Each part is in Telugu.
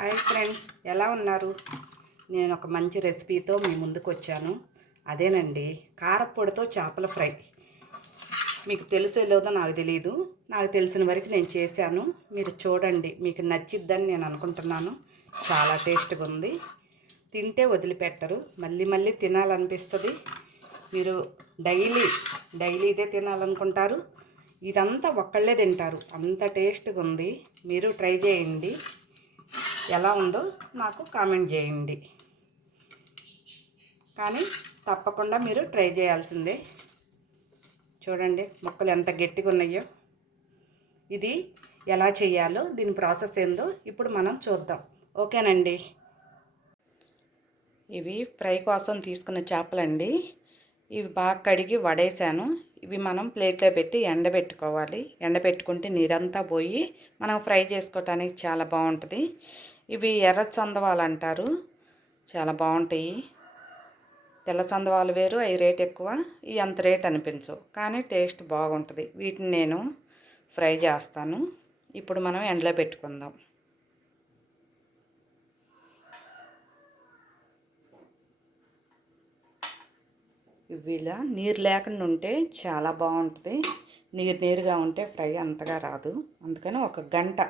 హాయ్ ఫ్రెండ్స్ ఎలా ఉన్నారు? నేను ఒక మంచి రెసిపీతో మీ ముందుకు వచ్చాను అదేనండి కారప్పొడితో చేపల ఫ్రై. మీకు తెలుసో లేదో నాకు తెలియదు నాకు తెలిసిన వరకు నేను చేశాను. మీరు చూడండి మీకు నచ్చిద్దని నేను అనుకుంటున్నాను. చాలా టేస్ట్గా ఉంది. తింటే వదిలిపెట్టరు. మళ్ళీ మళ్ళీ తినాలనిపిస్తుంది. మీరు డైలీ డైలీ ఇదే తినాలనుకుంటారు. ఇదంతా ఒక్కళ్ళే తింటారు. అంత టేస్ట్గా ఉంది. మీరు ట్రై చేయండి. ఎలా ఉందో నాకు కామెంట్ చేయండి. కానీ తప్పకుండా మీరు ట్రై చేయాల్సిందే. చూడండి మొక్కలు ఎంత గట్టిగా ఉన్నాయో. ఇది ఎలా చేయాలో దీని ప్రాసెస్ ఏందో ఇప్పుడు మనం చూద్దాం. ఓకేనండి. ఇవి ఫ్రై కోసం తీసుకున్న చేపలండి. ఇవి బాగా కడిగి వడేసాను. ఇవి మనం ప్లేట్లో పెట్టి ఎండబెట్టుకోవాలి. ఎండబెట్టుకుంటే నీరంతా పోయి మనం ఫ్రై చేసుకోవటానికి చాలా బాగుంటుంది. ఇవి ఎర్ర చందవాలు అంటారు. చాలా బాగుంటాయి. తెల్ల చందవాలు వేరు అవి రేట్ ఎక్కువ. ఇవి అంత రేట్ అనిపించవు. కానీ టేస్ట్ బాగుంటుంది. వీటిని నేను ఫ్రై చేస్తాను. ఇప్పుడు మనం ఎండలో పెట్టుకుందాం. ఇవి ఇలా నీరు లేకుండా ఉంటే చాలా బాగుంటుంది. నీరు నీరుగా ఉంటే ఫ్రై అంతగా రాదు. అందుకని ఒక గంట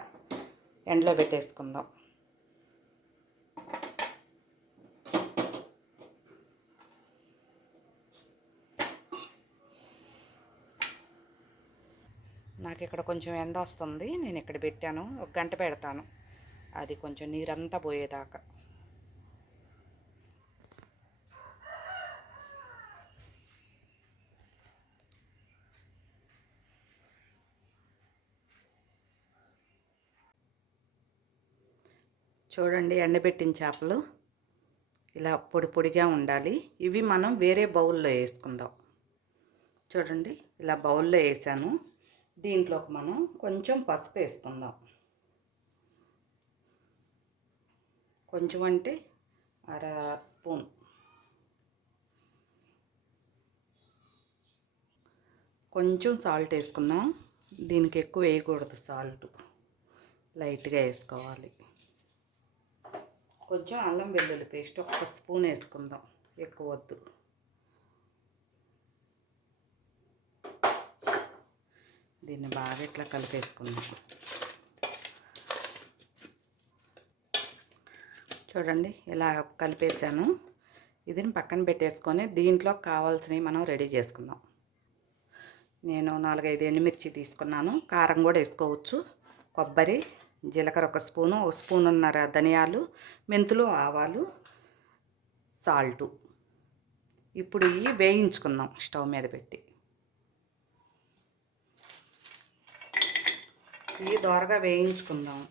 ఎండలో పెట్టేసుకుందాం. నాకు ఇక్కడ కొంచెం ఎండ వస్తుంది. నేను ఇక్కడ పెట్టాను. ఒక గంట పెడతాను. అది కొంచెం నీరంతా పోయేదాకా. చూడండి ఎండబెట్టిన చేపలు. ఇలా పొడి పొడిగా ఉండాలి. ఇవి మనం వేరే బౌల్లో వేసుకుందాం. చూడండి ఇలా బౌల్లో వేసాను. దీంట్లోకి మనం కొంచెం పసుపు వేసుకుందాం. కొంచెం అంటే అర స్పూన్. కొంచెం సాల్ట్ వేసుకుందాం. దీనికి ఎక్కువ వేయకూడదు సాల్ట్. లైట్గా వేసుకోవాలి. కొంచెం అల్లం వెల్లుల్లి పేస్ట్ ఒక స్పూన్ వేసుకుందాం. ఎక్కువ వద్దు. దీన్ని బాగా ఇట్లా కలిపేసుకుందాం. చూడండి ఇలా కలిపేసాను. ఇదిని పక్కన పెట్టేసుకొని దీంట్లో కావాల్సినవి మనం రెడీ చేసుకుందాం. నేను నాలుగైదు ఎండుమిర్చి తీసుకున్నాను. కారం కూడా వేసుకోవచ్చు. కొబ్బరి జీలకర్ర ఒక స్పూను ఒక స్పూన్ ఉన్నర ధనియాలు మెంతులు ఆవాలు సాల్టు. ఇప్పుడు ఇవి వేయించుకుందాం స్టవ్ మీద పెట్టి. ఇవి దోరగా వేయించుకుందాం.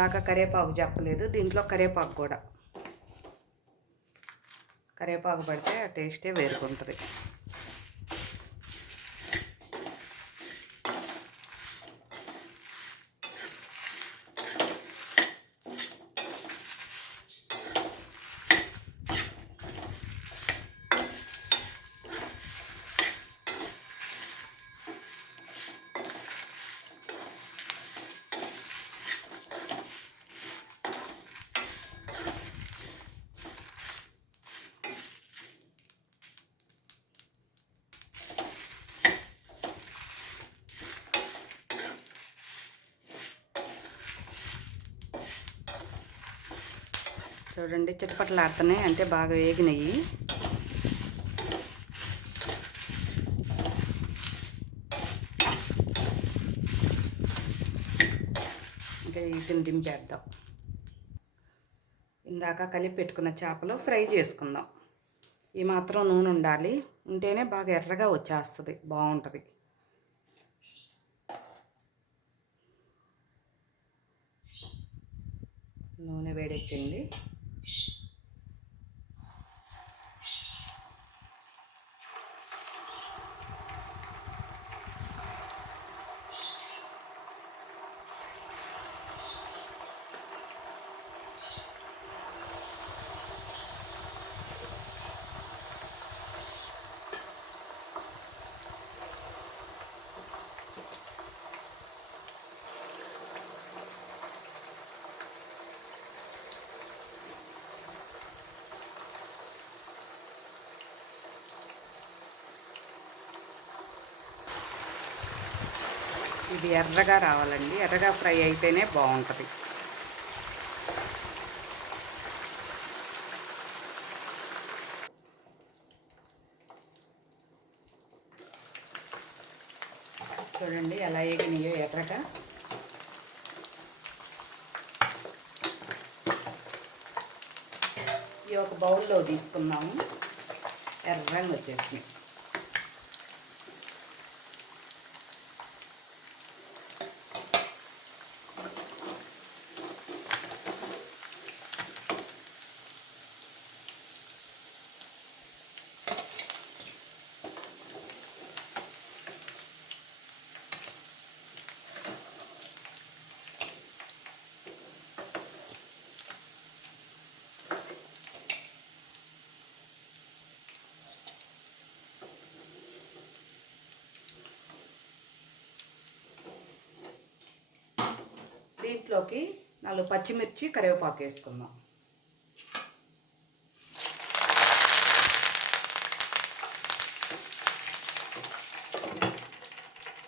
ఇందాక కరేపాకు చెప్పలేదు. దీంట్లో కరేపాకు కూడా. కరేపాకు పడితే ఆ టేస్టే వేరుకుంటుంది. చూడండి చిటపట్లు ఆడుతున్నాయి. అంటే బాగా వేగినాయి. ఇంకా వీటిని దింపేద్దాం. ఇందాక కలిపి పెట్టుకున్న చేపలు ఫ్రై చేసుకుందాం. ఈ మాత్రం నూనె ఉండాలి. ఉంటేనే బాగా ఎర్రగా వచ్చేస్తుంది. బాగుంటుంది. నూనె వేడెక్కింది. ఇది ఎర్రగా రావాలండి. ఎర్రగా ఫ్రై అయితేనే బాగుంటుంది. చూడండి ఎలా ఎగినాయో ఎర్రగా. ఈ ఒక బౌల్లో తీసుకున్నాము. ఎర్రగా వచ్చేసినాయి. దీంట్లోకి నాలుగు పచ్చిమిర్చి కరివేపాకు వేసుకుందాం.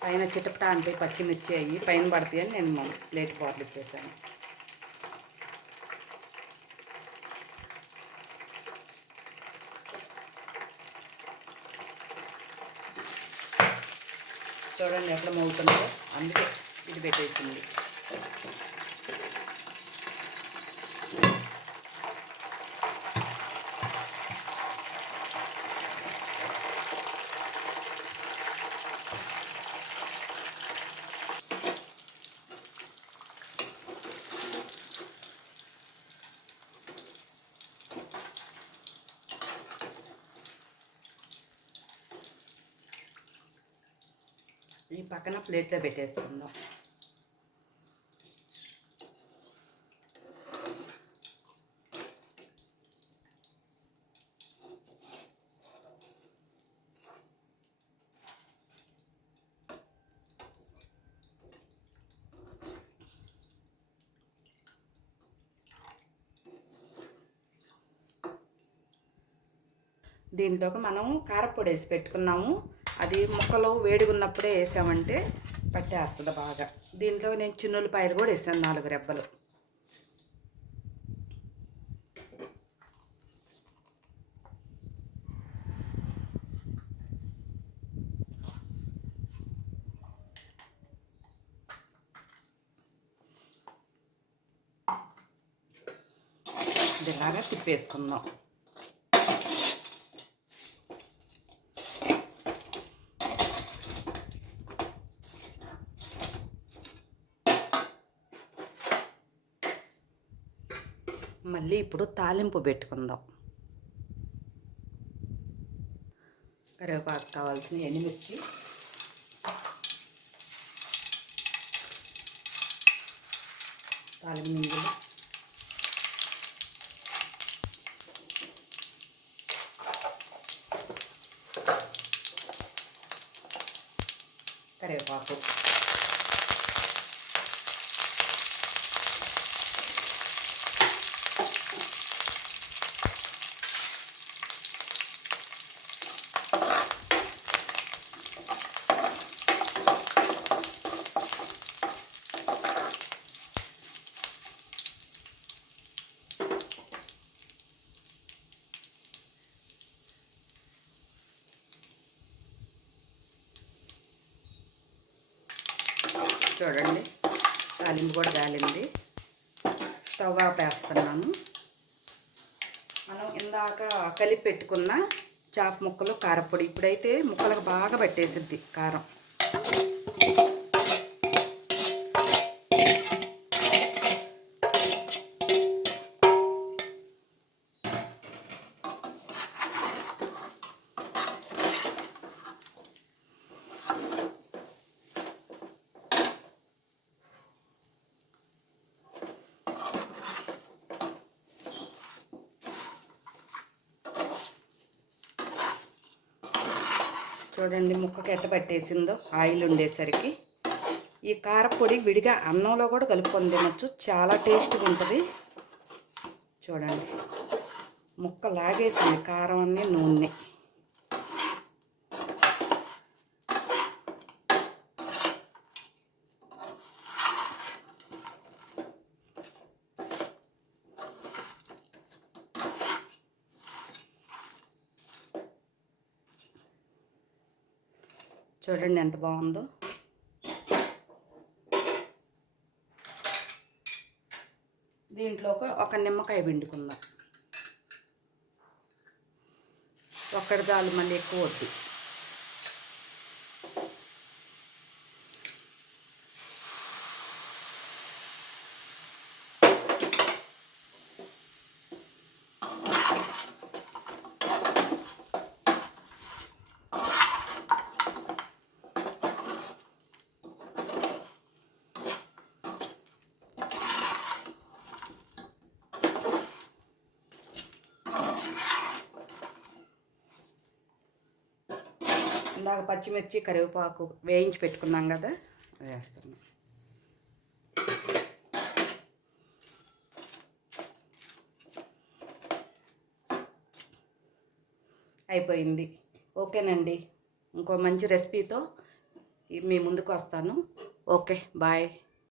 పైన చిటపట అంటే పచ్చిమిర్చి అయ్యి పైన పడతాయని నేను ప్లేట్ బాటిల్ ఇచ్చేసాను. చూడండి ఎట్లా మోగుతుందో. అందుకే ఇది పెట్టేసింది. పక్కన ప్లేట్లో పెట్టేసుకుందాం. దీంట్లోకి మనం కారపొడి వేసి పెట్టుకున్నాము. అది ముక్కలు వేడిగా ఉన్నప్పుడే వేసామంటే పట్టేస్తుంది బాగా. దీంట్లో నేను చిన్నులపాయలు కూడా వేసాను నాలుగు రెబ్బలు. ఇది ఇలాగా తిప్పేసుకుందాం. మళ్ళీ ఇప్పుడు తాలింపు పెట్టుకుందాం. కరివేపాకు కావాల్సిన ఎండుమిర్చి తాలింపు గింజలు చూడండి. తాలింపు కూడా కాలింది స్టవ్ ఆపేస్తున్నాను. మనం ఇందాక కలిపి పెట్టుకున్న చాప ముక్కలు కారపొడి ఇప్పుడైతే ముక్కలకు బాగా పట్టేసిద్ది కారం. చూడండి ముక్కకి ఎట్ట పట్టేసిందో ఆయిల్ ఉండేసరికి. ఈ కారపొడి విడిగా అన్నంలో కూడా కలుపుకొని తినచ్చు. చాలా టేస్ట్గా ఉంటుంది. చూడండి ముక్క లాగేసింది కారం అన్ని నూనె. చూడండి ఎంత బాగుందో. దీంట్లో ఒక నిమ్మకాయ పిండుకుందాం. ఒక్కడి చాలు మళ్ళీ ఎక్కువ వద్దు. ఇందాక పచ్చిమిర్చి కరివేపాకు వేయించి పెట్టుకున్నాం కదా అది వేస్తున్నాం. అయిపోయింది. ఓకేనండి. ఇంకో మంచి రెసిపీతో మీ ముందుకు వస్తాను. Okay bye.